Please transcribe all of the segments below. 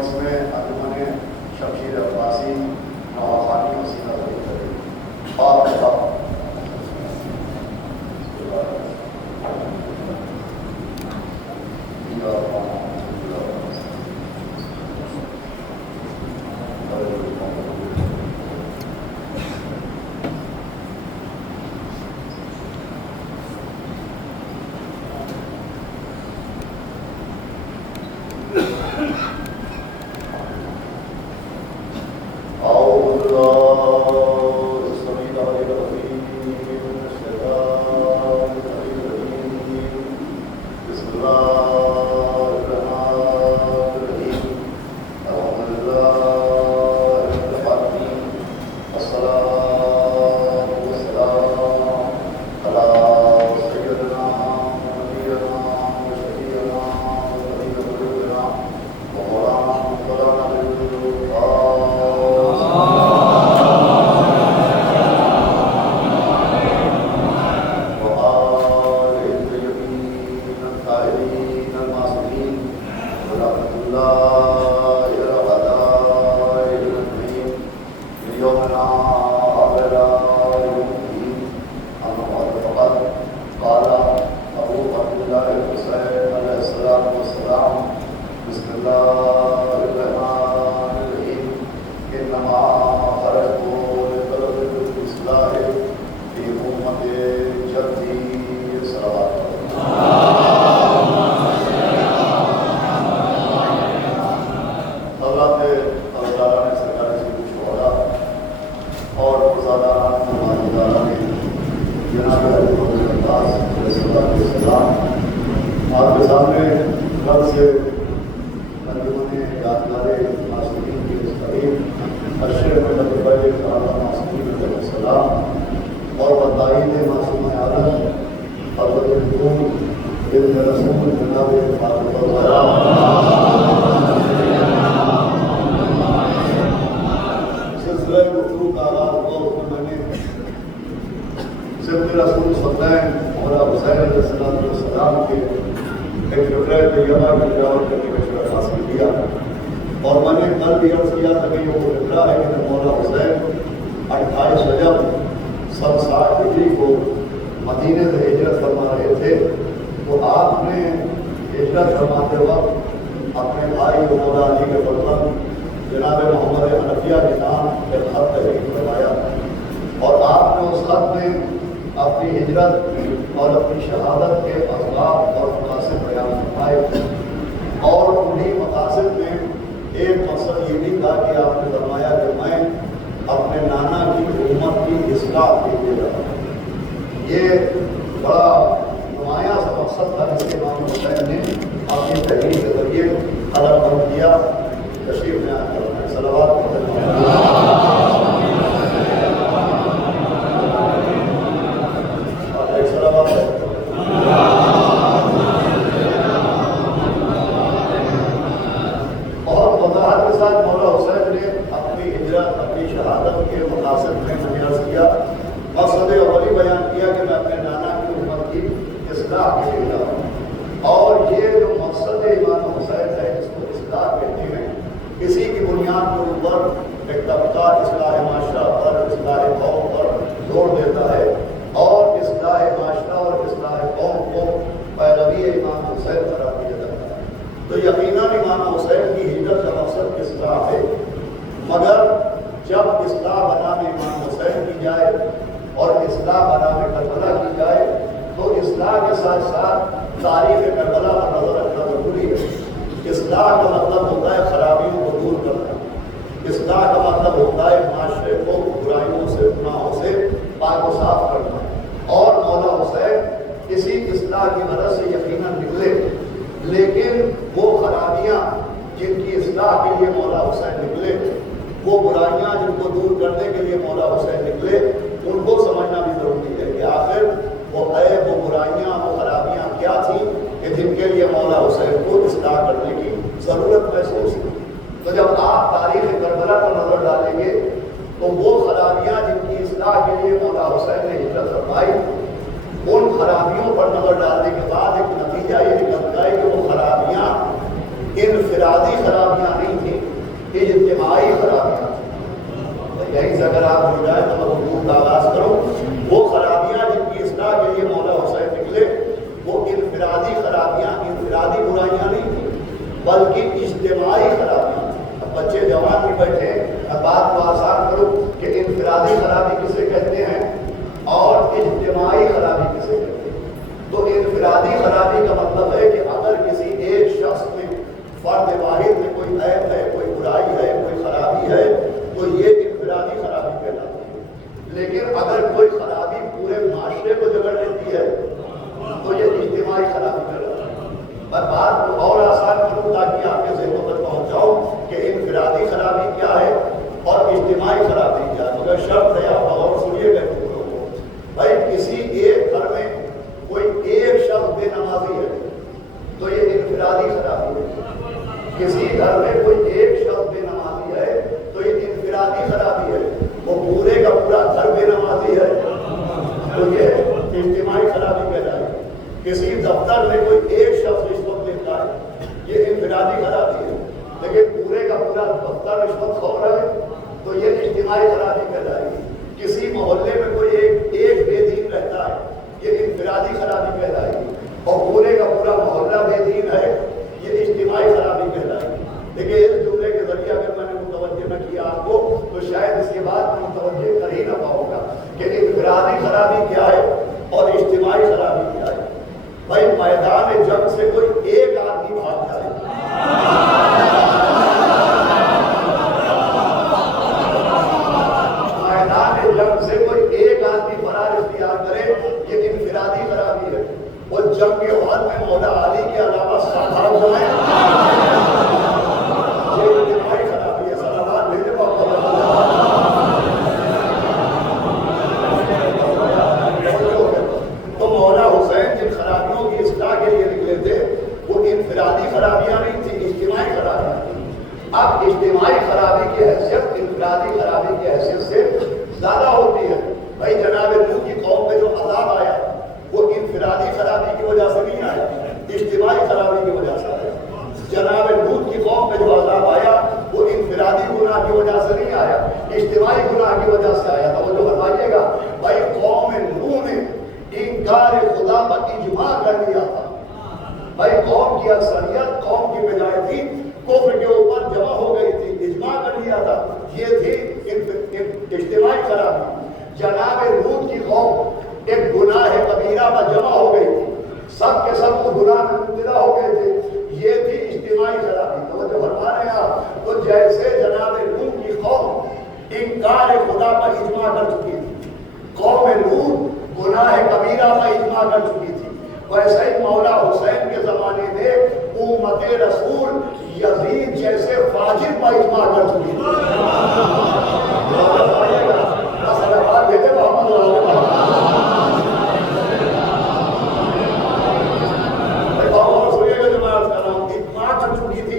اس میں انجمن شمشیر عباسی نواخانی وسیلہ ضرور کرے اور آپ کے سامنے رب سے انجمن یادگار معصومین کی مستقیم ارشد میں معصومین علیہ السلام اور بتائید معصوم عالم حضرت ابن رسول جناب سلسلہ گفتگو کا آغاز ہوا اس میں نے سب رسول صدین مولا حسین علیہ السلام کے ایک فکرہ طیبہ کی تلاوت کرنے کا شرف حاصل کیا اور میں نے کل بھی عرض کیا تھا کہ یہ وہ فکرہ ہے کہ مولا حسین 28 رجب سن 60 ہجری کو مدینہ سے ہجرت فرما رہے تھے تو آپ نے ہجرت فرماتے وقت اپنے بھائی مولا علی کے فرزند جناب محمد حنفیہ کے نام ایک خط تحریر کروایا اور آپ نے اس خط میں اپنی ہجرت اور اپنی شہادت کے اسباب اور مقاصد بیان فرمائے اور انہی مقاصد میں ایک مقصد یہ بھی تھا کہ آپ نے فرمایا کہ میں اپنے نانا کی امت کی اصلاح کے لیے رہا ہوں۔ یہ بڑا نمایاں سا مقصد تھا جس کے امام حسین نے اپنی تحریر کے ذریعے قلم بند کیا۔ تشریف میں آ کر صلوات انفرادی خرابیاں نہیں تھیں اجتماعی خرابیاں، یہیں سے اگر آپ ہو جائے تو مضمون کا آغاز کرو. وہ خرابیاں جن کی اصلاح کے لیے مولا حسین نکلے وہ انفرادی خرابیاں، انفرادی برائیاں نہیں تھیں بلکہ اجتماعی خرابیاں. اب بچے جوان بھی بیٹھے، اب بات کو آسان کرو کہ انفرادی خرابی کسے کہتے ہیں اور اجتماعی خرابی کسے کہتے ہیں. تو انفرادی خرابی کا مطلب ہے کہ اگر کسی ایک شخص میں، فرد واحد میں کوئی عیب ہے، کوئی برائی ہے، کوئی خرابی ہے تو یہ انفرادی خرابی کہلاتی ہے. لیکن اگر کوئی خرابی پورے معاشرے کو جکڑ لیتی ہے تو یہ اجتماعی خرابی کہلاتی ہے. میں بات کو اور آسان کروں تاکہ آپ کے ذہنوں تک پہنچ جاؤں کہ انفرادی خرابی کیا ہے اور اجتماعی خرابی کیا ہے. مگر شرط ہے، آپ غور سنیے گا بھائی، کسی ایک گھر میں کوئی ایک شخص بے نمازی ہے تو یہ انفرادی خرابی ہے. کسی گھر میں کوئی ایک شخص بے نمازی ہے تو یہ انفرادی خرابی ہے. وہ پورے کا پورا گھر بے نمازی ہے تو یہ اجتماعی خرابی کہلاتی ہے. کسی دفتر میں کوئی ایک شخص رشوت لیتا ہے یہ انفرادی خرابی ہے. لیکن پورے کا پورا دفتر رشوت خور ہے تو یہ اجتماعی خرابی کہلاتی ہے. کسی محلے میں کوئی ایک بے دین رہتا ہے یہ انفرادی خرابی کہلاتی ہے. اور پورے کا پورا محلہ بے دین ہے یہ اجتماعی خرابی کہلاتی ہے. دیکھیے اس جملے کے ذریعے اگر میں نے متوجہ نہ کیا آپ کو تو شاید اس کے بعد میں متوجہ کر ہی نہ پاؤں گا کہ انفرادی خرابی کیا ہے اور اجتماعی خرابی کیا ہے. بھائی میدان جنگ سے کوئی ایک آدمی بھاگ جائے، میدان جنگ سے کوئی ایک آدمی فرار اختیار کرے یہ انفرادی خرابی ہے. وہ جنگ کے وقت میں مولا علی کے علاوہ سب بھاگ جائیں یہ اجتماعی خرابی ہے. صلوات بھیجے تو مولا حسین جن خرابیوں کی اصلاح کے لیے نکلے تھے وہ انفرادی خرابیاں نہیں تھیں، اجتماعی خرابیاں تھیں. اب اجتماعی خرابی کی حیثیت انفرادی خرابی کی حیثیت سے زیادہ ہوتی ہے. بھائی جناب نوح کی قوم پہ جو عذاب آیا وہ انفرادی خرابی کی وجہ سے نہیں آیا، اجتماعی خرابی کی وجہ سے آیا. جناب نوح کی قوم پہ جو عذاب آیا وہ انفرادی گناہ کی وجہ سے نہیں آیا، اجتماعی گناہ کی وجہ سے آیا. توجہ فرمائیے گا. بھائی قوم نوح نے انکار خدا پر اجماع کر لیا تھا. بھائی قوم کی اکثریت قوم کی بجائے تھی کفر کے اوپر جمع ہو گئی تھی، اجماع کر لیا تھا. یہ تھی اجتماعی خرابی. جناب لوط کی قوم ایک گناہ کبیرہ پر جمع ہو گئی تھی، سب کے سب کو گناہ میں مبتلا ہو گئے تھے، یہ تھی اجتماعی خرابی. توجہ فرما رہے ہیں آپ. تو جیسے جناب لوط کی قوم انکار خدا پر اجماع کر چکی تھی، قوم لوط گناہ کبیرہ پر اجماع کر چکی تھی، ویسے ہی مولا حسین کے زمانے میں امت رسول یزید جیسے فاجر پر اجماع کر چکی تھی.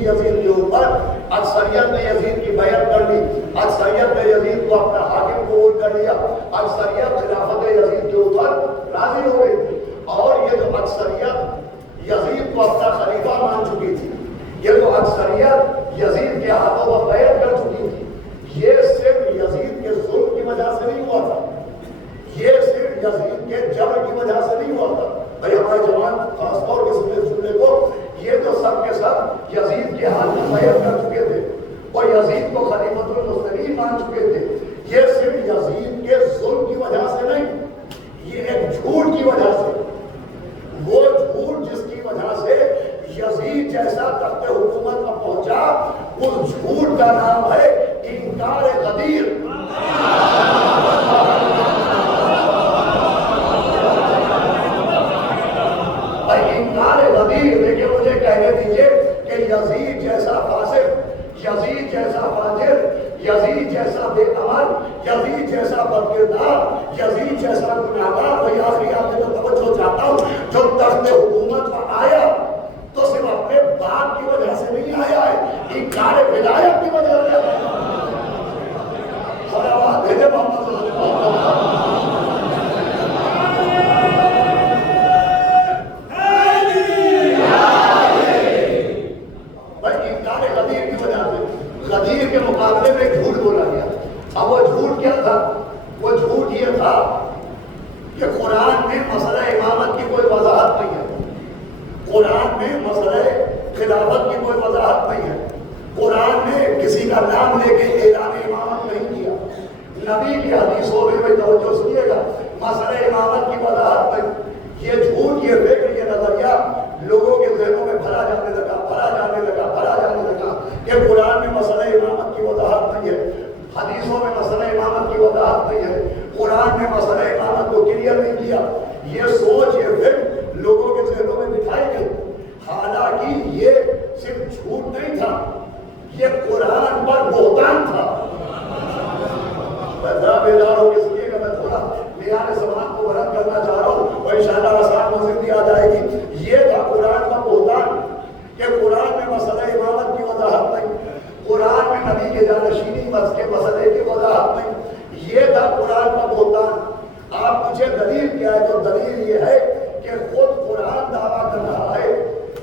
یزید کے اوپر اکثریت نے یزید کی بیعت کر لی، اکثریت نے یزید کو اپنا حاکم قبول کر لیا، اکثریت خلافت یزید کے اوپر راضی ہو گئی تھی. اور یہ جو اکثریت یزید کو اپنا خلیفہ مان چکی تھی، یہ جو اکثریت یزید کے ہاتھوں پر بیعت کر چکی تھی، یہ صرف یزید کے ظلم کی وجہ سے نہیں ہوا تھا، یہ صرف یزید کے جبر کی وجہ سے نہیں ہوا تھا. بھائی ہمارے جوان خاص طور کے سننے کو یہ تو سب کے سب یزید کے ہاتھ میں بیعت کر چکے تھے اور یزید کو خلیفۃ المرسلین مان چکے تھے. یہ صرف یزید کے ظلم کی وجہ سے نہیں، یہ ایک جھوٹ کی وجہ سے، وہ جھوٹ جس کی وجہ سے یزید جیسا تخت حکومت میں پہنچا، اس جھوٹ کا نام ہے انکار غدیر. انکار غدیر. لیکن مجھے کہنے دیجئے کہ یزید جیسا فاسق، یزید جیسا فاجر، یزید جیسا بے عمل، یزید جیسا بدکردار، یزید جیسا گناہگار. بھائی آخری آپ نے جو توجہ چاہتا ہوں، جو تخت حکومت پر آیا تو صرف اپنے باپ کی وجہ سے نہیں آیا ہے، انکار ولایت کی وجہ سے آیا. صلوات بھیجے محمد صلی اللہ علیہ وسلم. غدیر کے مقابلے میں جھوٹ بولا گیا. اب وہ جھوٹ کیا تھا؟ وہ جھوٹ یہ تھا کہ قرآن میں مسئلہ امامت کی کوئی وضاحت نہیں ہے. قرآن میں مسئلہ خلافت کی کوئی وضاحت نہیں ہے. قرآن میں کسی کا نام لے کے اعلان امامت نہیں کیا. نبی کی حدیثوں میں توجہ سنیے گا، مسئلہ امامت کی وضاحت نہیں. یہ جھوٹ، یہ فکر، یہ نظریہ لوگوں کے ذہنوں میں بھرا جانے لگا کہ قرآن میں مسئلہ امامت کی وضاحت نہیں ہے، حدیثوں میں مسئلہ امامت کی وضاحت نہیں ہے، قرآن میں مسئلہ امامت کو کلیئر نہیں کیا. یہ سوچ، یہ فکر لوگوں کے ذہنوں میں بٹھائی گئی. حالانکہ یہ صرف جھوٹ نہیں تھا، یہ قرآن پر بہتان تھا. بیدار ہو کے سنیے گا، میں تھوڑا میان زبان کو بلند کرنا چاہ رہا ہوں اور انشاءاللہ آسان مزید آ جائے گی. یہ تھا قرآن کا بہتان کہ قرآن میں مسئلہ امامت کی وضاحت نہیں، قرآن میں نبی کے جانشینی کے مسئلے کی وضاحت نہیں. یہ تھا قرآن کا بہتان. آپ مجھے دلیل کیا ہے؟ تو دلیل یہ ہے کہ خود قرآن دعویٰ کر رہا ہے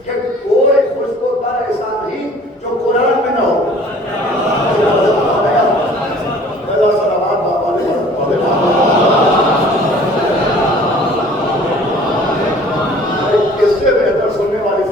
کہ کوئی خوشبودار ایسا نہیں جو قرآن میں نہ ہو. اس سے بہتر سننے والی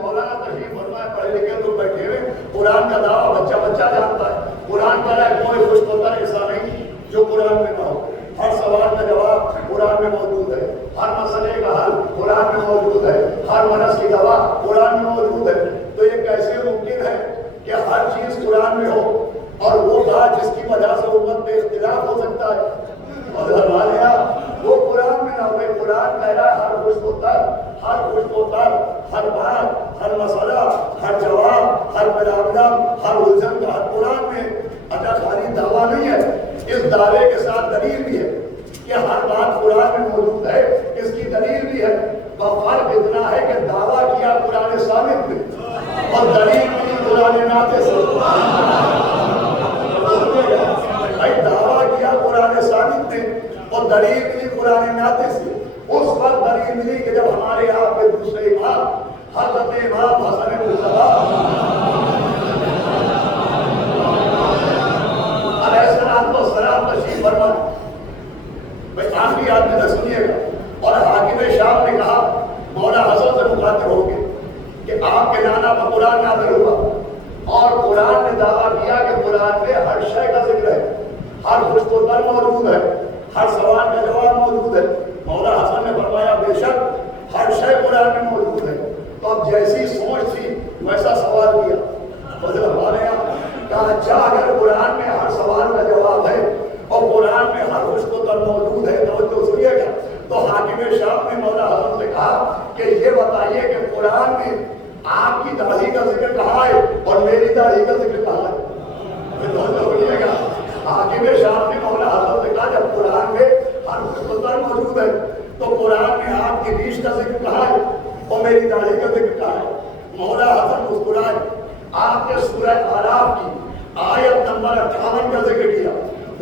مولانا تشریف فرمائے، پڑھے لکھے لوگ بیٹھے ہوئے، قرآن کا دعویٰ بچہ بچہ جانتا ہے. قرآن کا ہے کوئی خوشبودار ایسا نہیں جو قرآن میں نہ ہو. ہر سوال کا جواب قرآن میں موجود ہے، ہر مسئلے کا حل قرآن میں موجود ہے، ہر مرض کی دوا قرآن میں موجود ہے. تو یہ کیسے ممکن ہے کہ ہر چیز قرآن میں ہو اور وہ بات جس کی وجہ سے امت میں اختلاف ہو سکتا ہے وہ قرآن میں نہ ہو؟ قرآن کہہ رہا ہے ہر خوشبودار، ہر بات، ہر مسئلہ، ہر جواب، ہر پرابلم، ہر الجھن کا حل قرآن میں. اگر خالی دعویٰ نہیں ہے، اس دعوے کے ساتھ دلیل بھی ہے کہ ہر بات قرآن میں موجود ہے. اس کی دلیل بھی ہے. فرق اتنا ہے کہ دعویٰ کیا قرآن ثابت میں اور دلیل بھی قرآن ناطق سے. دعویٰ کیا قرآن ثابت میں اور دلیل بھی قرآن ناطق سے. اس وقت دلیل ملی کہ جب ہمارے آپ کے دوسرے امام حضرت امام حسن مصطفیٰ علیہ السلام تشریف فرمائے. بھائی آخری آدمی تک سنیے گا. اور حاکم شام نے کہا مولا حسن سے مخاطب ہو گئے کہ آپ کے نانا پر قرآن نازل ہوا اور قرآن نے دعویٰ کیا کہ قرآن میں ہر شے کا ذکر ہے، ہر خوشبودار موجود ہے، ہر سوال کا جواب موجود ہے. مولا حسن نے فرمایا بے شک ہر شے قرآن میں موجود ہے. تو اب جیسی سوچ تھی ویسا سوال کیا. ہمارے یہاں کہا اچھا اگر قرآن میں ہر سوال کا جواب ہے اور قرآن میں ہر خوشبودار موجود ہے تو سنیے گا. تو حاکم شام نے مولا حسن سے کہا کہ یہ بتائیے کہ قرآن میں آپ کی داڑھی کا ذکر کہاں ہے اور میری داڑھی کا ذکر کہاں ہے؟ حاکم شام نے مولا حسن سے کہا جب قرآن میں ہر خوشبودار موجود ہے تو قرآن میں آپ کی ریش کا ذکر کہاں ہے اور میری داڑھی کا ذکر کہاں ہے؟ مولا حسن مسکرائے. آپ نے سورہ اعراف کی آیت نمبر 58 کا ذکر کیا.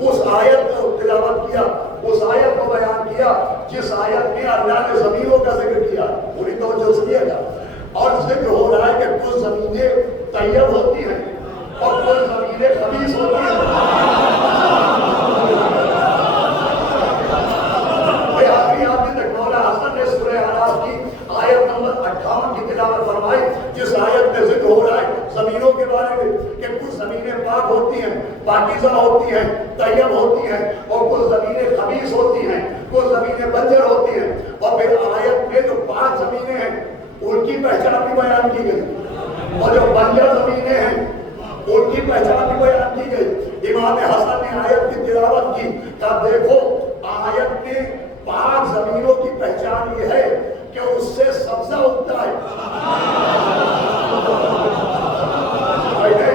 اس آیت کو تلاوت کیا، اس آیت کو بیان کیا جس آیت میں اللہ نے زمینوں کا ذکر کیا. پوری توجہ سنیے گا. اور ذکر ہو رہا ہے کہ کچھ زمینیں طیب ہوتی ہیں اور کچھ زمینیں خبیث ہوتی ہیں. آخری آدمی تک مولا حسن نے سورہ اعراف کی آیت نمبر 58 کی تلاوت فرمائی جس آیت میں ذکر ہو رہا ہے زمینوں کے بارے میں کہ کچھ زمینیں پاک ہوتی ہیں، پاکیزہ ہوتی ہیں، طیب ہوتی ہیں اور کچھ زمینیں خبیث ہوتی ہیں، کچھ زمینیں بنجر ہوتی ہیں. اور پھر آیت میں جو 5 زمینیں ہیں ان کی پہچان بھی بیان کی گئی اور جو بنجر زمینیں ہیں ان کی پہچان بھی بیان کی گئی. امام حسن نے آیت کی تلاوت کی. کہا دیکھو آیت میں 5 زمینوں کی پہچان یہ ہے کہ اس سے سبزہ اگتا ہے.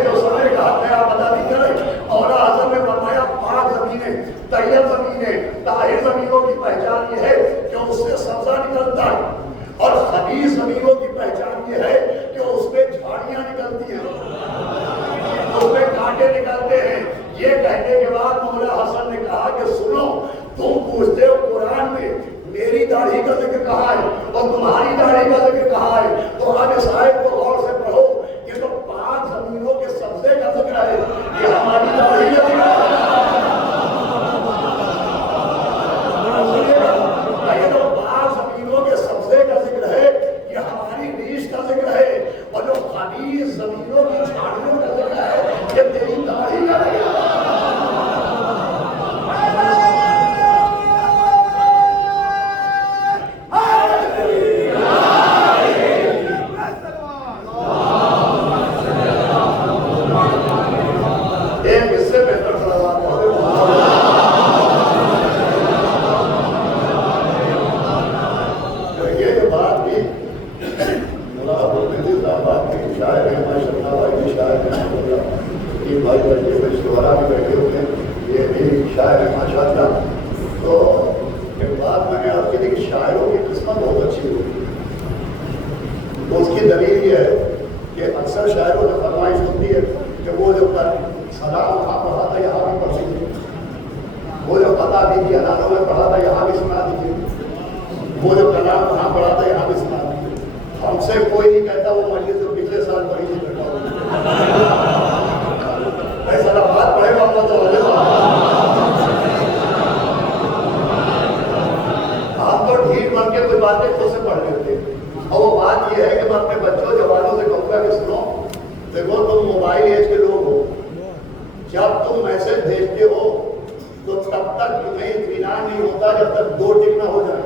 جو سنے کا حق ہے آپ ادا نہیں کریں. مولا حسن نے فرمایا 5 زمینیں طیب زمینیں طاہر زمینوں کی پہچان یہ ہے کہ اس سے سبزہ نکلتا ہے اور خبیث زمینوں کی پہچان یہ ہے کہ اس میں جھاڑیاں نکلتی ہیں، اس میں کانٹے نکلتے ہیں. یہ کہنے کے بعد مولا حسن نے کہا کہ سنو شاعر ہے ماشاء اللہ. تو ایک بات میں نے آپ کی دیکھی شاعروں کی قسمت بہت اچھی ہوئی. تو اس کی دلیل یہ ہے کہ اکثر شاعروں نے فرمائش ہوتی ہے کہ وہ جو سلام وہاں پڑھا تھا یہاں بھی پڑھ دیجیے, وہ جو قطع دیجیے اناروں میں پڑھا تھا یہاں بھی سنا دیجیے, وہ جو کلام وہاں پڑھا تھا یہاں بھی سنا دیجیے. ہم سے کوئی نہیں کہتا وہ مجلس جو پچھلے سال پڑھی تھی بیٹھا ایسا بات پڑھے گا تو ہم تو ڈھیل بن کے کوئی باتیں خود سے پڑھ لیتے. اور وہ بات یہ ہے کہ میں اپنے بچوں جوانوں سے کہوں گا کہ سنو, دیکھو تم موبائل ایج کے لوگ ہو, جب تم میسج بھیجتے ہو تو تب تک تمہیں اطمینان نہیں ہوتا جب تک 2 ٹک نہ ہو جائے,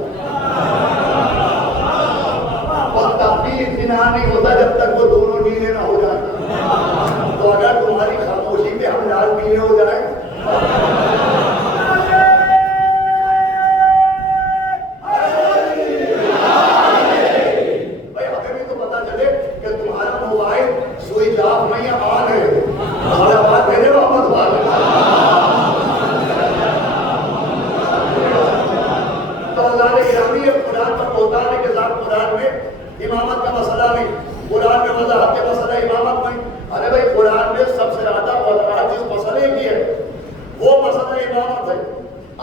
اور تب بھی اطمینان نہیں ہوتا جب تک وہ دونوں نیلے نہ ہو جائیں. تو اگر تمہاری خاموشی میں ہم لال پیلے ہو جائیں بھائی ہمیں بھی تو پتا چلے کہ تمہارا موبائل سوئچ آف نہیں آن ہے. ہمارا بات بھیجے واپس بات تو اللہ نے گرامی ہے. قرآن پر ہوتا ہے کہ ذات قرآن میں امامت کا مسئلہ نہیں, قرآن میں وضاحت کے مسئلہ امامت نہیں. ارے بھائی قرآن میں سب سے زیادہ وضاحت جس مسئلے کی ہے وہ مسئلہ امامت ہے.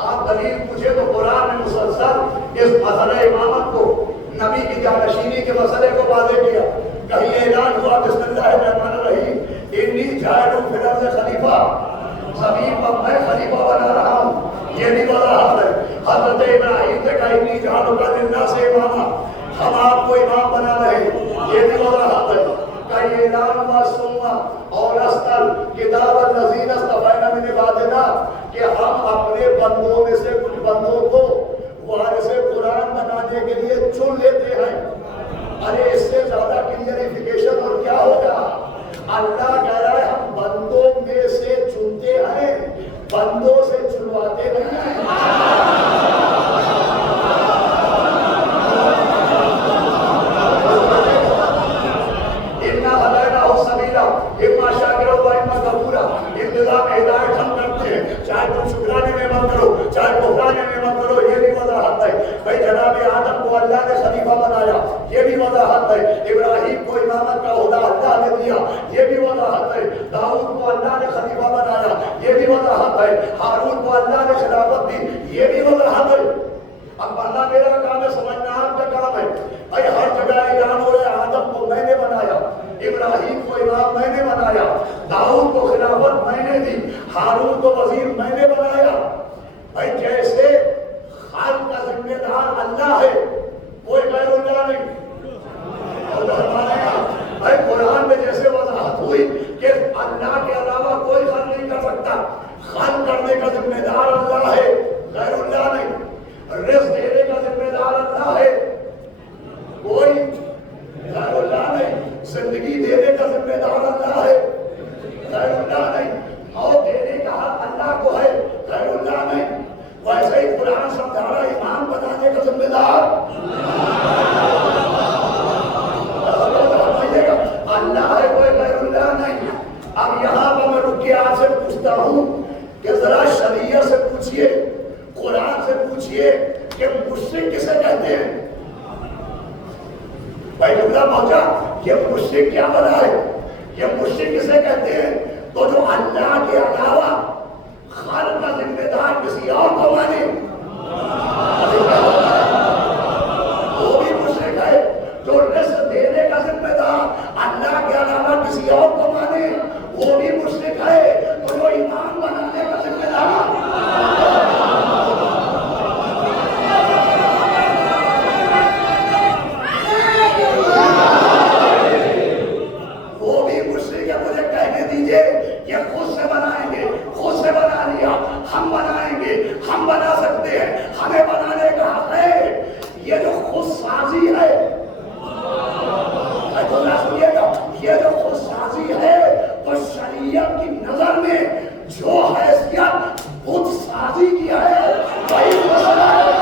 آپ دلیل پوچھے تو قرآن نے مسلسل اس مسئلہ امامت کو, نبی کی جانشینی کے مسئلے کو واضح کیا. کہیں اعلان ہوا بسم اللہ الرحمن الرحیم انی جاعل فی الارض خلیفہ, زمین پر میں خلیفہ بنا رہا ہوں, یہ بھی وضاحت ہے. حضرت ابراہیم نے کہا انی جعلک للناس اماما, ہم آپ کو امام بنا رہے ہیں, یہ بھی وضاحت ہے. کہیں اعلان ہوا سننا اور استل کتاب الذین اصطفینا من عبادنا کہ ہم اپنے بندوں میں سے کچھ بندوں کو وارث قرآن بنانے کے لیے چن لیتے ہیں. ارے اس سے زیادہ کلیئریفیکیشن اور کیا ہوگا. اللہ کہہ رہا ہے ہم بندوں میں سے چنتے ہیں, بندوں سے چنواتے نہیں ہیں. اما شاکرا و اما کفورا, انتظام ہدایت ہم کرتے ہیں, چاہے تم شکرانے میں عمل کرو چاہے بہرانے میں عمل کرو. یہ بھی وضاحت ہے. بھائی جناب آدم کو اللہ نے خلیفہ بنایا, یہ بھی وضاحت ہے. ابراہیم کو امامت کا عہدہ اللہ نے دیا, یہ بھی وضاحت ہے. داؤد کو اللہ نے خلیفہ بنایا, یہ بھی وضاحت ہے. ہارون کو اللہ نے خلافت دی, یہ بھی وضاحت ہے. اب اللہ میرا کام ہے, سمجھنا آپ کا کام ہے. بھائی ہر جگہ اعلان ہو رہا ہے آدم کو میں نے بنایا, ابراہیم کو امام میں نے بنایا, داؤد کو خلافت میں نے دی, ہارون کو وزیر میں نے بنایا. بھائی جیسے خالق کا ذمہ دار اللہ ہے, کوئی غیر اللہ نہیں. بھائی قرآن میں جیسے وضاحت ہوئی کہ اللہ کے علاوہ کوئی خلق نہیں کر سکتا, خلق کرنے کا ذمہ دار اللہ ہے, غیر اللہ نہیں. رزق دینے کا ذمہ دار اللہ ہے, کوئی غیر اللہ نہیں. زندگی دینے کا ذمہ دار اللہ ہے, غیر اللہ نہیں. موت دینے کا حق اللہ کو ہے, غیر اللہ نہیں. ویسے ہی قرآن سمجھا رہا ہے امام بنانے کا ذمہ دار اللہ ہے, کوئی غیر اللہ نہیں. اب یہاں پر میں رک کے آپ سے پوچھتا ہوں کہ ذرا شریعت سے پوچھئے, قرآن سے پوچھئے کہ مشرک کسے کہتے ہیں. بھائی جملہ پہنچا, یہ مشرک کیا بنا ہے, یہ مشرک کسے کہتے ہیں. تو جو اللہ کے علاوہ خالق کا ذمہ دار کسی اور کو مانے وہ بھی مشرک ہے. جو رزق دینے کا ذمہ دار اللہ کے علاوہ کسی اور کو مانے وہ بھی مشرک ہے. تو جو ایمان بنانے کا ذمہ دار وہ بھی مشرک ہے. مجھے کہنے دیجئے یہ خود سے بنائیں گے, خود سے بنا لیا, ہم بنائیں گے, ہم بنا سکتے ہیں, ہمیں بنانے کا حق ہے. یہ جو خود سازی ہے, سنیے گا, یہ جو خود سازی ہے تو شریعت کی نظر میں جو حیثیت خود سازی کی ہے وہی مسئلہ ہے.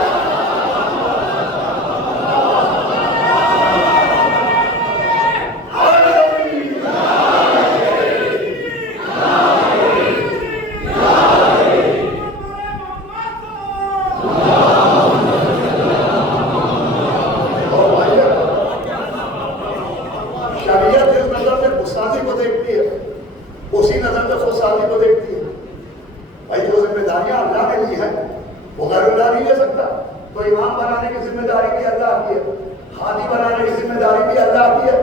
داریاں اللہ نے لی ہیں، وہ غیر اللہ نہیں لے سکتا. تو امام بنانے کی ذمہ داری بھی اللہ کی ہے، ہادی بنانے کی ذمہ داری بھی اللہ کی ہے.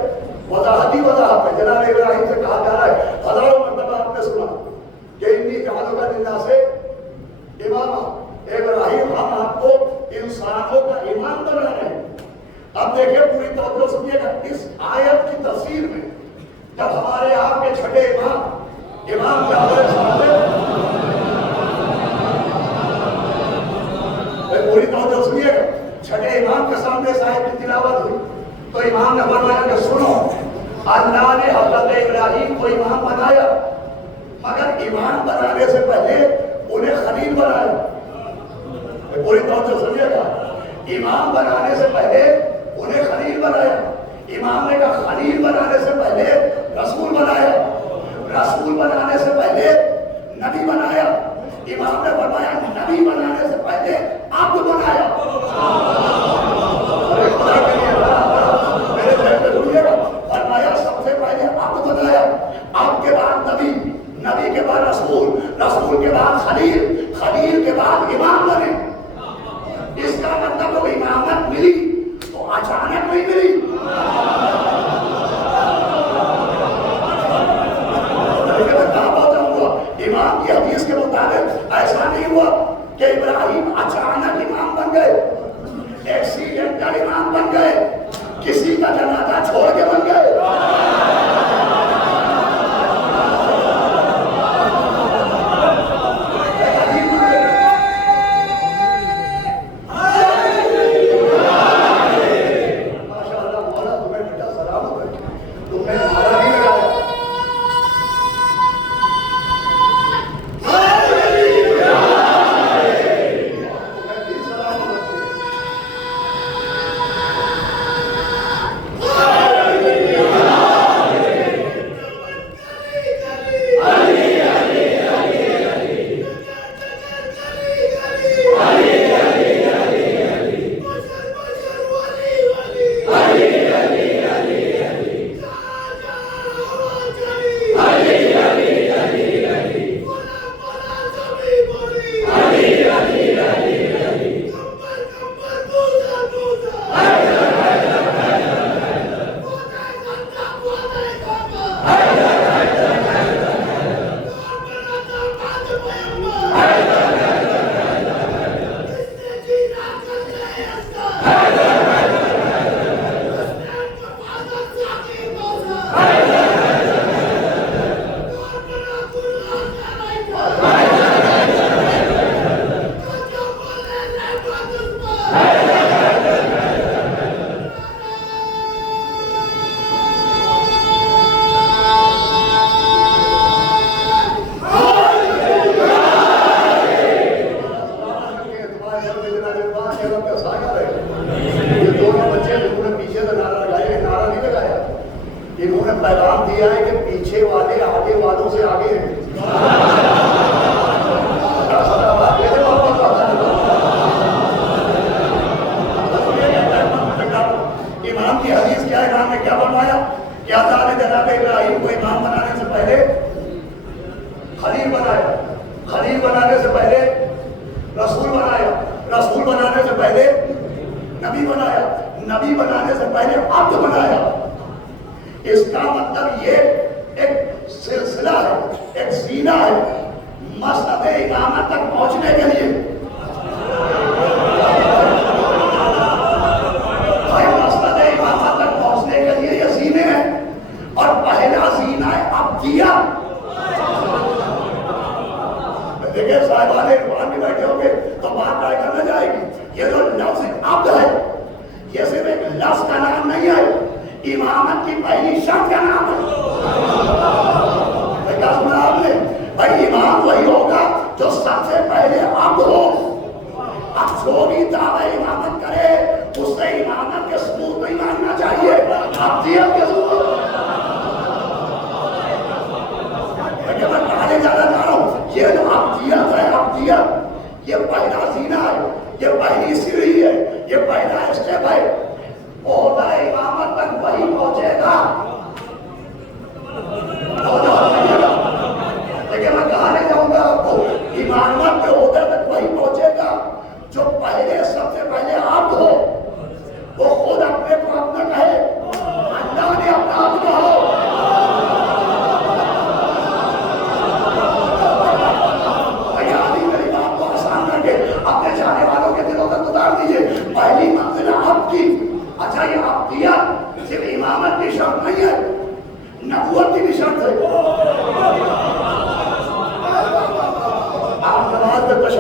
وضاحت ہے. جناب ابراہیم سے کہا جا رہا ہے، ہزاروں مرتبہ آپ نے سنا کہ انی جعلک للناس اماما. ابراہیم ہم آپ کو انسانوں کا امام بنا رہے ہیں. اب دیکھیں پوری توجہ سنیے گا اس آیت کی تفسیر میں. جب ہمارے آپ کے چھٹے امام جعفر صادق، پوری توجہ سنیے گا، چھٹے امام کے سامنے صاحب کی تلاوت ہوئی تو امام نے فرمایا کہ سنو، اللہ نے حضرت ابراہیم کو امام بنایا، مگر امام بنانے سے پہلے انہیں خلیل بنایا. پوری توجہ سنیے گا، امام بنانے سے پہلے انہیں خلیل بنایا. امام نے کہا خلیل بنانے سے پہلے رسول بنایا، رسول بنانے سے پہلے نبی بنایا. امام نے فرمایا نبی بنانے سے پہلے عبد بنایا. میرے ذہن میں سنیے گا، فرمایا سب سے پہلے عبد بنایا، عبد کے بعد نبی، نبی کے بعد رسول، رسول کے بعد خلیل، خلیل کے بعد امام بنے. اس کا مطلب وہ امامت ملی تو اچانک نہیں ملی. امام کی حدیث کے مطابق ایسا نہیں ہوا کہ ابراہیم اچانک امام بن گئے، ایکسیڈنٹل امام بن گئے، کسی کا جنازہ چھوڑ کے بن گئے. امامت پہ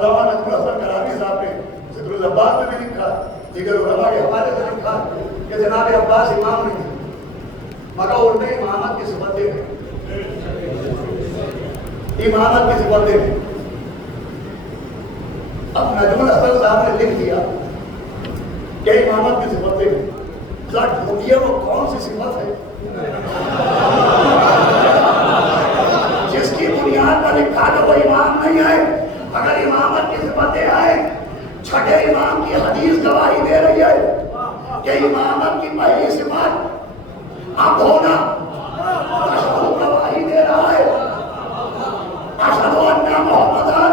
علامہ نجم الحسن کرانی صاحب نے ذکر العباس میں بھی لکھا، دیگر علماء کے حوالے سے لکھا کہ جناب عباس امام نہیں ہے مگر انہیں امامت کی صفتیں ہیں، امامت کی صفتیں ہیں۔ اب نجم الحسن صاحب نے لکھ دیا کہ امامت کی صفتیں ہیں، ذرا ڈھونڈیے وہ کون سی صفت ہے جس کی بنیاد پر لکھا کہ وہ امام نہیں ہے؟ اگر امامت کی صفتیں آئے، چھٹے امام کی حدیث گواہی دے رہی ہے کہ امامت کی پہلی صفت اب ہونا، گواہی دے رہا ہے اشہد ان محمدًا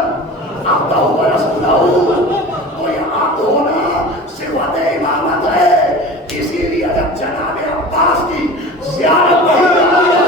عبدہ و رسولہ، تو یہ عبد ہونا صفت امامت ہے۔ اسی لیے جب جناب عباس کی زیارت نہیں کرتی ہے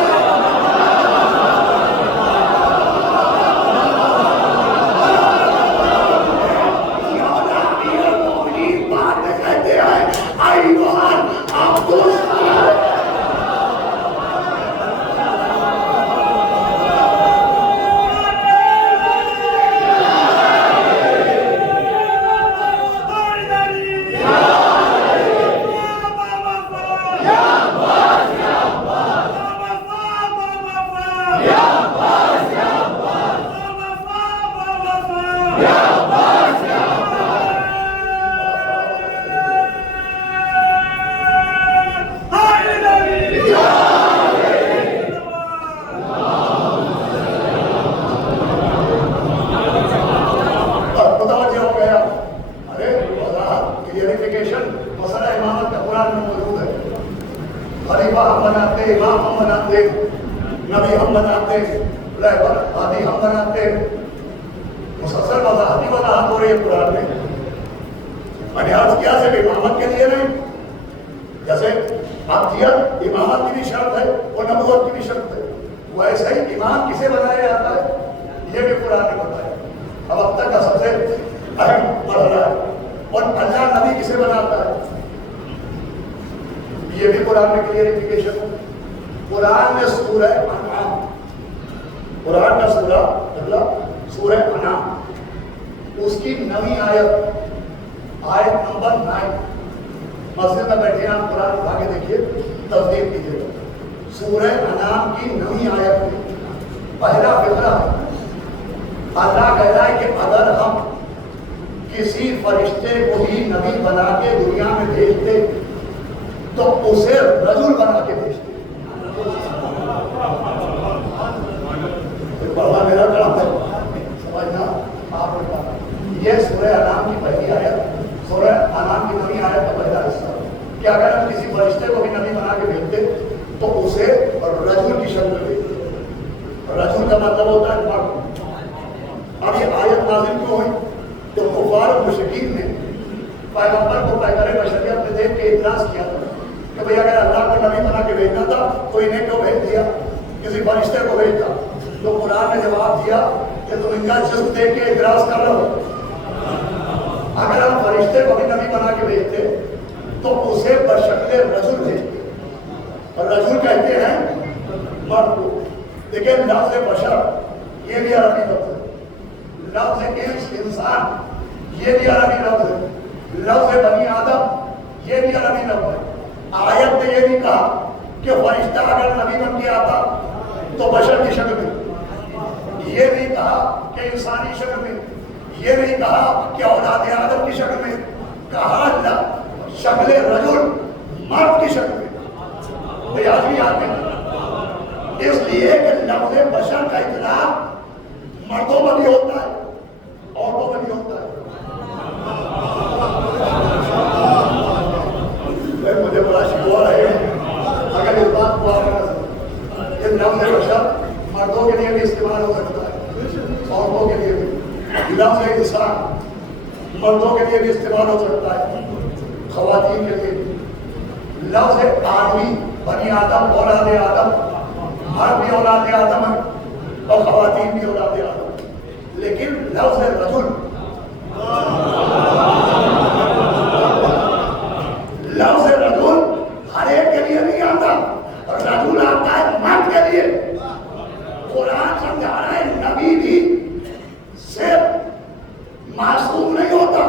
معصوم نہیں ہوتا.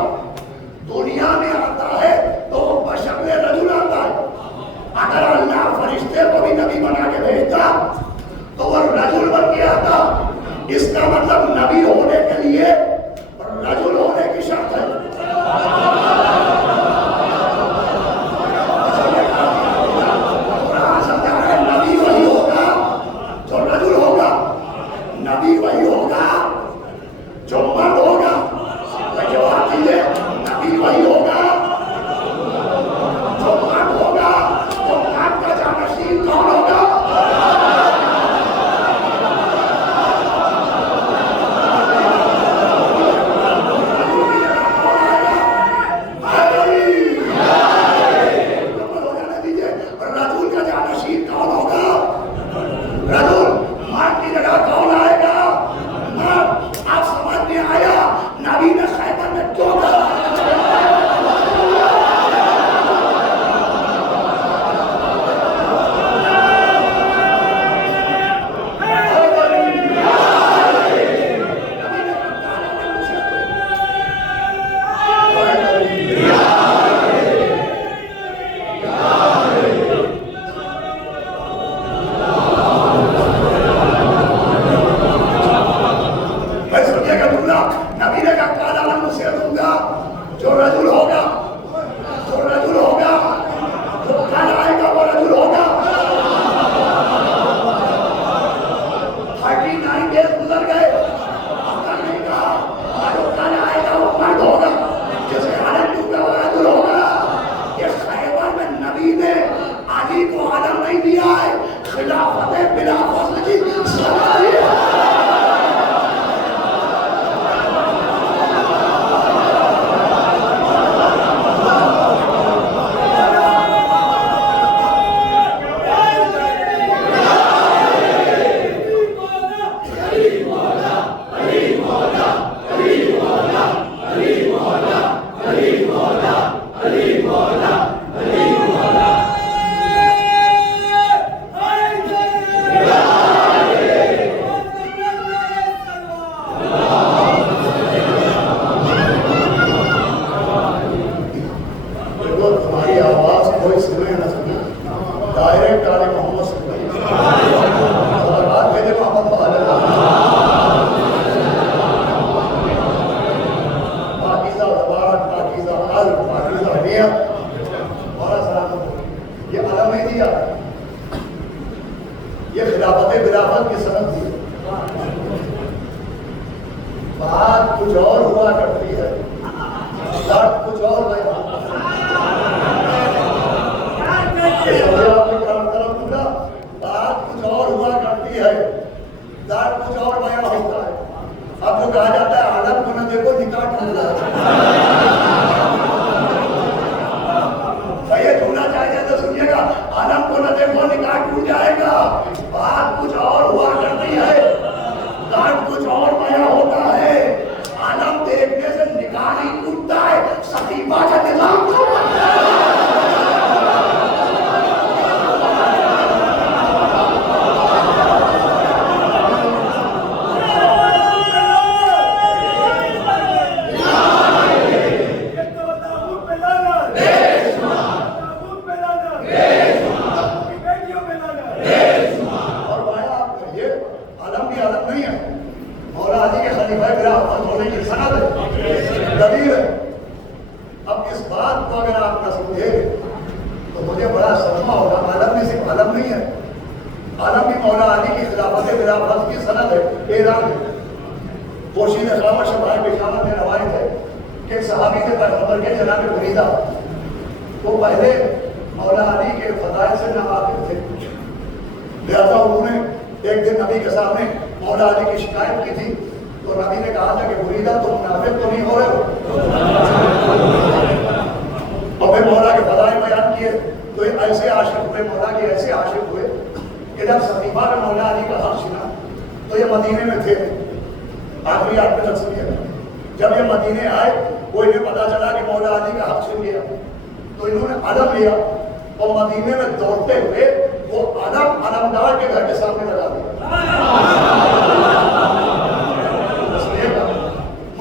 دنیا میں آتا ہے تو وہ بشکل رجل آتا ہے. اگر اللہ فرشتے کو بھی نبی بنا کے بھیجتا تو وہ رجل بن کے آتا. اس کا مطلب نبی ہونے کے لیے رجل ہونے کی شرط ہے. نبی وہی ہوگا جو رجل ہوگا. نبی وہی ہوگا جو مرد ہوگا. جواب دیجیے, نبی وہی ہوگا جو مرد ہوگا. جو مرد کا جانشین کون ہوگا؟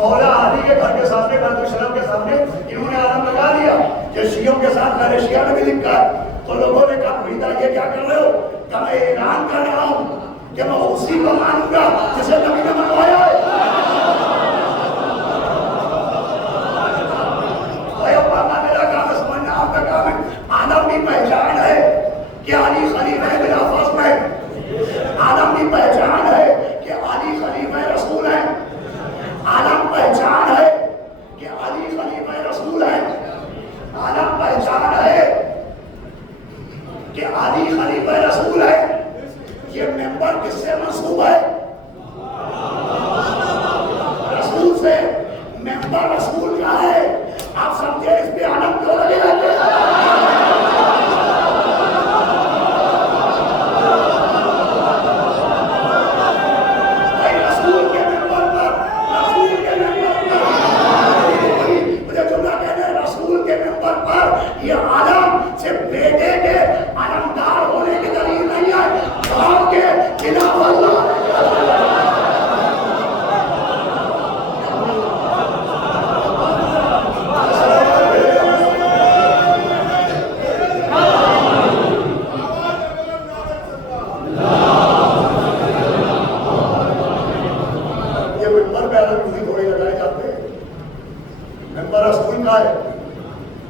مولا علی کے گھر کے سامنے بیت الشرف کے سامنے انہوں نے علم لگا دیا کہ شیعوں کے ساتھ غیر شیعہ میں بھی لکھا ہے. تو لوگوں نے کہا مریدہ یہ کیا کر رہے ہو؟ کہ میں اعلان کر رہا ہوں کہ میں اسی کو مانوں گا جسے نبی نے منوایا ہے. میرا کام سمجھنا آپ کا کام ہے. عالم کی پہچان ہے کہ علی خلیفہ بلا فصل ہے. عالم کی پہچان ہے کہ علی خلیفہ رسول ہے. عالم پہچان ہے کہ علی خلیفہ رسول ہے. عالم پہچان ہے کہ علی خلیفہ رسول ہے. یہ ممبر کس سے منسوب ہے؟ رسول سے. ممبر رسول کا ہے. آپ سمجھے اس پہ عالم کیوں لگے رہتے ہیں؟ یہ عالم صرف بیٹے کے علمدار ہونے کی دلیل نہیں ہے. باپ کے خلاف اللہ یہ ممبر پہ علم نہیں تھوڑے لگائے جاتے ہیں. ممبر رسول کا ہے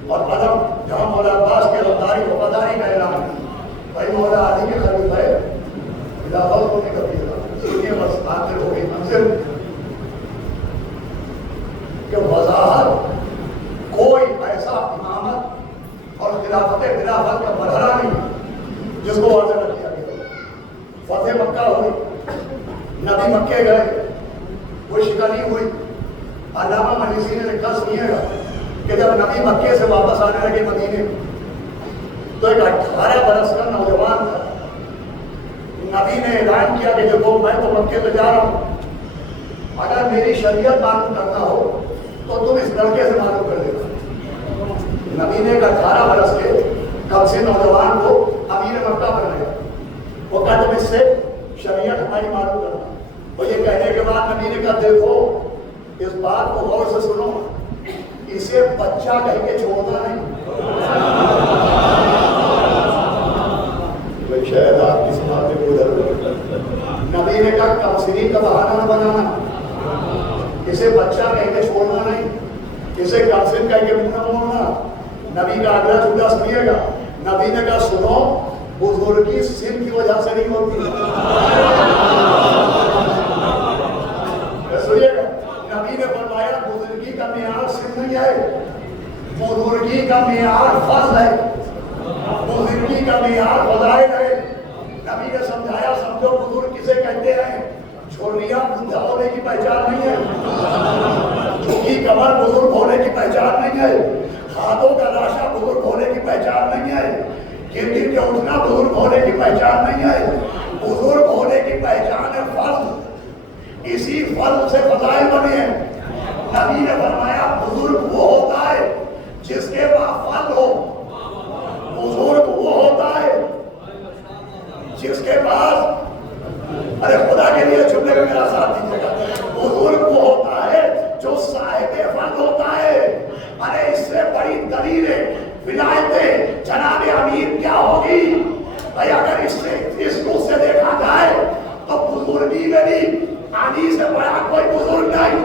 اور قدم جہاں مولا عباس کے رفتاری وفاداری کا اعلان ہے. بھائی مولا علی کے خلیفہ ہے خلافت ہونے کا بھی اعلان. سنیے بس حاصل ہو گئی منزل کہ وضاحت کوئی ایسا امامت اور خلافت خلافت کا مرحلہ نہیں جس کو واضح نہ کیا گیا. فتح مکہ ہوئی, نبی مکے گئے, کوئی شکایت ہوئی. علامہ مجلسی نے لکھا سنیے گا کہ جب نبی مکے سے واپس آنے لگے مدینے تو ایک 18 برس کا نوجوان تھا. نبی نے اعلان کیا کہ دیکھو میں تو مکے تو جا رہا ہوں, اگر میری شریعت معلوم کرنا ہو تو تم اس لڑکے سے معلوم کر دینا. نبی نے ایک 18 برس کے کم سے نوجوان کو امیر مکہ بنایا. وہ کہا تم اس سے شریعت ہماری معلوم کرنا. وہ یہ کہنے کے بعد نبی نے کہا دیکھو اس بات کو غور سے سنو, اسے بچہ کہہ کے چھوڑنا نہیں. شاید آپ کی سماعت میں ادھر نبی نے کہا کمسری کا بہانہ نہ بنانا, اسے بچہ کہہ کے چھوڑنا نہیں, اسے کمسن کہہ کے منہ نہ موڑنا. نبی کا اگلا جملہ سنیے گا. نبی نے کہا سنو بزرگی سن کی وجہ سے نہیں ہوتی. سنیے گا نبی نے فرمایا بزرگی کا معیار سن نہیں ہے, بزرگی کا معیار فضل ہے, بزرگی کا معیار فضائل ہے. نبی نے سمجھایا سمجھو بزرگ کسے کہتے ہیں؟ چھوڑیاں بوڑھا ہونے کی پہچان نہیں ہے, جھکی کمر بزرگ ہونے کی پہچان نہیں ہے, ہاتھوں کا لاشا بزرگ ہونے کی پہچان نہیں ہے, گر گر کے اٹھنا بزرگ ہونے کی پہچان نہیں ہے. بزرگ ہونے کی پہچان ہے فضل. اسی فضل سے فضائل بنے ہیں. نبی نے فرمایا بزرگ وہ ہوتا ہے جس کے پاس فضل ہو. بزرگ وہ ہوتا ہے جس کے پاس, ارے خدا کے لیے جملے میں میرا ساتھ دیجیے گا, بزرگ وہ ہوتا ہے جو صاحب فضل ہوتا ہے. ارے اس سے بڑی دلیل ولایت جناب امیر کیا ہوگی بھائی؟ اگر اس روح سے دیکھا جائے تو بزرگی میں بھی علی سے بڑا کوئی بزرگ نہیں.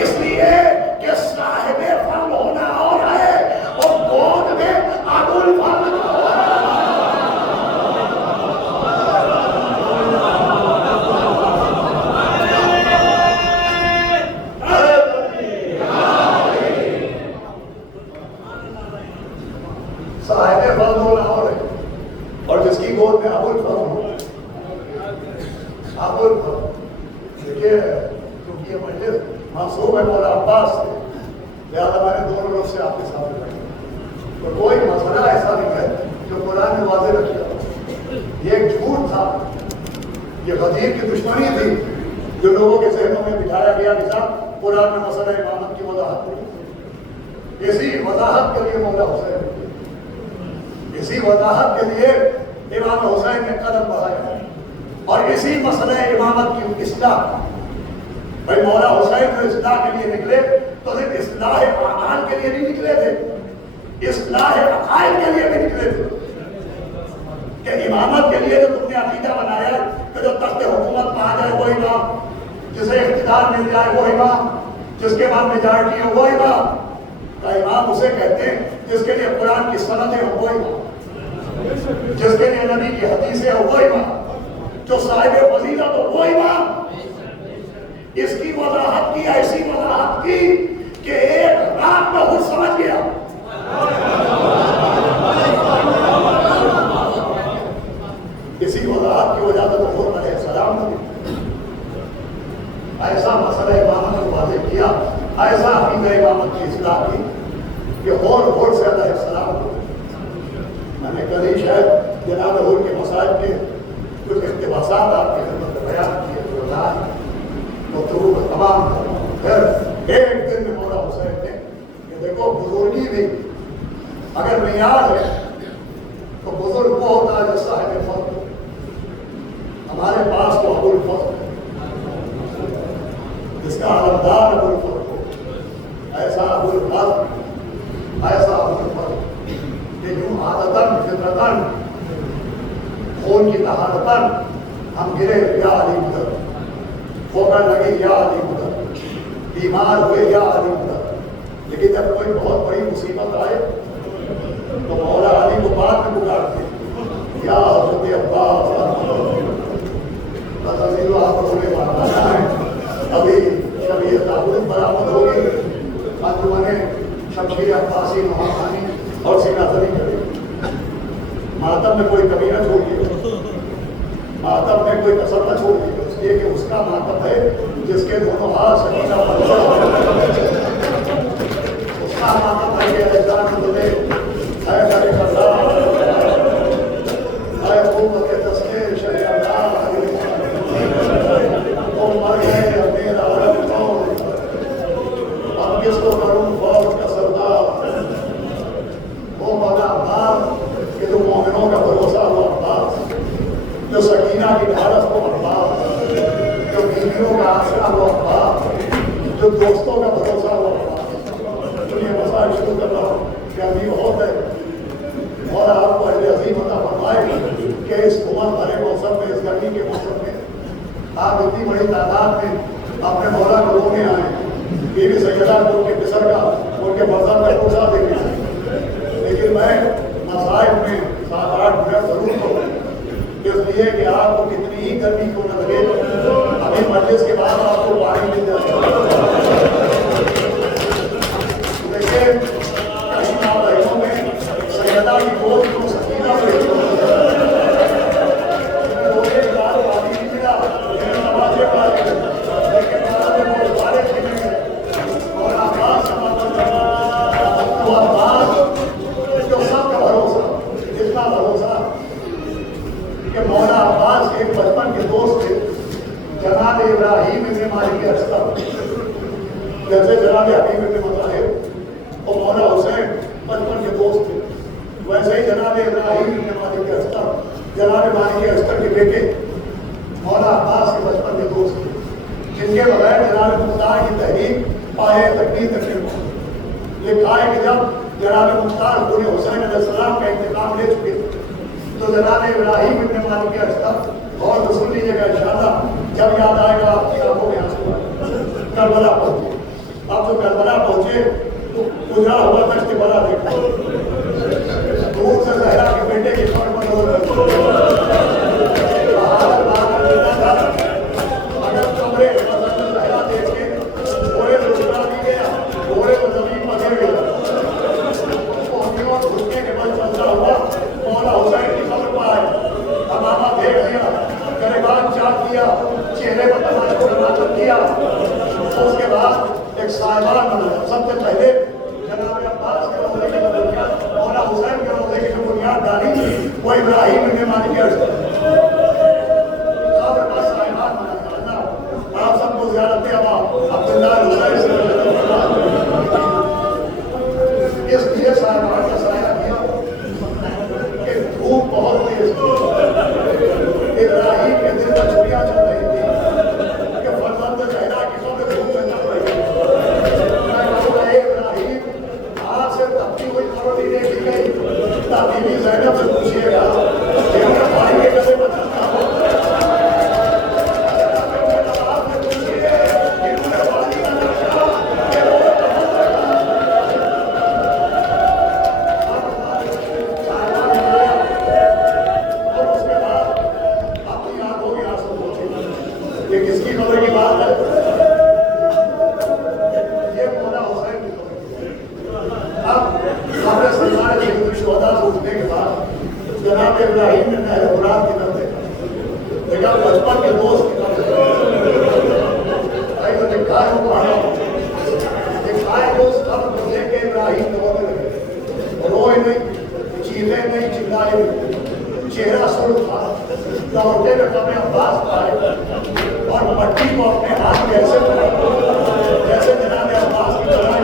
اس لیے کہ صاحب فضل ہونا اور ہے اور گود میں ابو الفضل صاحب فضل ہونا اور ہے, اور جس کی گود میں ابو الفضل ہو. ابو الفضل دیکھیے کیونکہ یہ مجلس منسوب ہے مولا عباس سے, لہٰذا میں نے دونوں لوگ سے آپ کے سامنے رکھا. تو کوئی مسئلہ ایسا نہیں ہے جو قرآن نے واضح رکھا. یہ ایک جھوٹ تھا, یہ غدیر کی دشمنی تھی جو لوگوں کے ذہنوں میں بٹھایا گیا کہ صاحب قرآن میں مسئلہ امامت کی وضاحت ہوئی. اسی وضاحت کے لیے مولا حسین, اسی وضاحت کے لیے امام حسین نے قدم بڑھایا, اور اسی مسئلہ امامت کی اصلاح بھائی مولا حسین جو اصلاح کے لیے نکلے تو صرف اصلاح اعمال کے لیے نہیں نکلے تھے، اصلاح عقائد کے لیے بھی نکلے تھے کہ امامت کے لیے جو تم نے عقیدہ بنایا کہ جو تخت حکومت پہ آ جائے وہ امام، جسے اقتدار مل جائے وہ امام، جس کے بعد میجارٹی ہو وہ امام کا امام اسے کہتے ہیں جس کے لیے قرآن کی سندیں ہو وہ امام، جس کے لیے نبی کی حدیثیں ہو وہ امام، جو صاحب فضیلت ہو وہ امام۔ اس کی وضاحت کی، ایسی وضاحت کی کہ ایک رات میں خود سمجھ گیا۔ اسی وضاحت کی وجہ سے تو حضور علیہ السلام نے ایسا مسئلہ امامت کو واضح کیا، ایسا عقیدہ امامت کی اصلاح کی کہ غور سے علیہ السلام کو میں نے کل ہی شاید جناب حضور کے مسائل کے کچھ اقتباسات آپ کی خدمت میں بیان کیے تو تمام پھر ایک دن میں مولا حسین نے کہ دیکھو بزرگی بھی اگر معیار ہے تو بزرگ وہ ہوتا ہے جو صاحب فضل، ہمارے پاس تو ابو الفضل جس کا علمدار ابو الفضل ہو، ایسا ابو الفضل، ایسا ابو الفضل کہ یوں عادتاً فطرتاً خون کی طہارتاً ہم گرے یا علی مدد، فوقن لگی یا علی مدد، بیمار ہوئے یا علی مدد، لیکن جب کوئی بہت بڑی مصیبت آئے تو مولا علی کو بعد میں پکارتے یا حضرت عباس عزیز و آخر ابھی شبیہ تعبود برآمد ہوگی، انجمن شمشیر عباسی نوحانی اور سینہ زری کرے، ماتم میں کوئی کمی نہ چھوڑیے، ماتم میں کوئی کسر نہ چھوڑیے، اس لیے کہ اس کا ماتم ہے جس کے دونوں ہاتھ سکینہ پر اس کا ماتم ہے کہ احسان دلے اے کرے اللہ اے قوت تسخیر شہ اللہ او مر گئے میرا عرب کون، اب کس کو کروں فوج کا سردار، وہ مولا عباس کہ جو مومنوں کا بھروسہ ہوا عباس، جو سکینہ کی ڈھارس کو عباس، جو بیویوں کا آسرا ہوا عباس، جو دوستوں کا بھروسہ ہوا عباس۔ چلیے مسائل شروع کر رہا ہوں کہ ابھی بہت ہے، مولا آپ کو اہل عظیم عطا فرمائے کہ اس عمر بھرے موسم میں، اس گرمی کے موسم میں آپ اتنی بڑی تعداد میں اپنے مولا کو رونے آئے، بیوی سیدہ کو ان کے پسر کا، ان کے مذہب کا پوچھا دینے آئے، لیکن میں مسائل میں 7-8 منٹ ضرور کروں اس لیے کہ آپ کو کتنی ہی گرمی کیوں نہ لگے، ابھی مجلس کے بعد آپ کو پانی مل جائے گا۔ دیکھیے کہیں مابعدوں میں سیدہ کی گود کو سکینہ سے رونے کے بعد پانی نہیں ملا، لیکن نمازیں پڑھے، لیکن نمازیں وہ دوبارے چھنے گئے اور عباس کا مطلب تو عباس جو سب کا بھروسہ، اتنا بھروسہ کہ مولا عباس کے ایک بچپن کے دوست تھے جناب ابراہیم ابن مالک اشتر، جیسے جناب حبیب ابن مطلب اور مولا حسین بچپن کے دوست تھے، ویسے ہی جناب ابراہیم ابن مالک اشتر جناب مالک اشتر کے بیٹے مولا عباس کے بچپن کے دوست تھے، جن کے بغیر جناب مختار کی تحریک پائے تکمیل تک نہیں پہنچی۔ لکھا ہے کہ جب جناب مختار خون حسین علیہ السلام کا انتقام لے چکے تو جناب ابراہیم ابن مالک اشتر اور سن لیجیے گا انشاءاللہ جب یاد آئے گا آپ کی آنکھوں میں آنسو آئے، کربلا پہنچے۔ اب جو کربلا پہنچے تو گزرا ہوا دشت بلا دیکھا، دور سے زہرا کے بیٹے کی پر ہو رہے اگر کمرے زہرا دیکھ کے گھوڑے کو گزرا دی گیا، گھوڑے کو زمین پر گر گیا، گھٹنے کے بل چلتا ہوا مولا حسین کی خبر پہ آئے، امامہ دیکھ لیا، گریبان چاک کیا، چہرے پر تماشا کو نمازت کیا، اس کے بعد ایک صاحبان بنایا۔ سب سے پہلے جناب عباس کے روزے کی بنیاد، مولا حسین کے روزے کی جو بنیاد ڈالی وہ ابراہیم ابن مالک اشتر، سب کا صاحبان بنایا۔ آپ سب کو زیارت ابا عبداللہ حسین سے اس لیے صاحبان کا سایہ کیا کہ دھوپ بہت تیز تھی، ابراہیم کے دل میں چھریاں چل رہی تھی کہ فرزند زہرا کی قبر دکھائے وہ پہاڑوں دکھائے وہ سب کو لے کے ابراہیم رونے لگے روئے نہیں چیخے نہیں چلائے نہیں چہرہ سر تھا لوٹے میں اپنے عباس پائے اور مٹی کو اپنے ہاتھ میں ایسے پائے جیسے جناب عباس کی طرح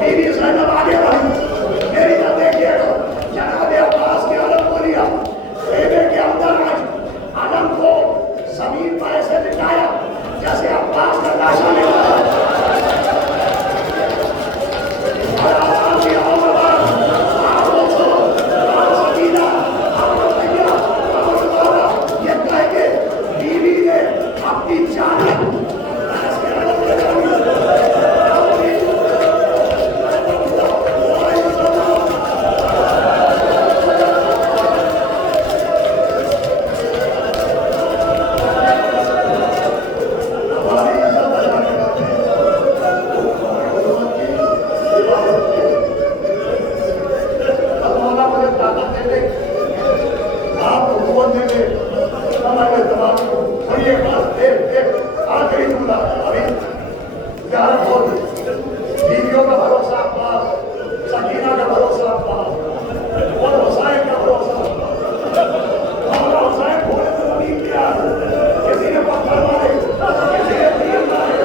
بیوی زینب زیارت ہوگی بیویوں کا بھروسہ پاس سکینہ کا بھروسہ پاس اور حسین کا بھروسہ مولا حسین بھولے تو زمین کیا کسی نے پتھر مارے کسی نے تیر مارے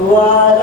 Why?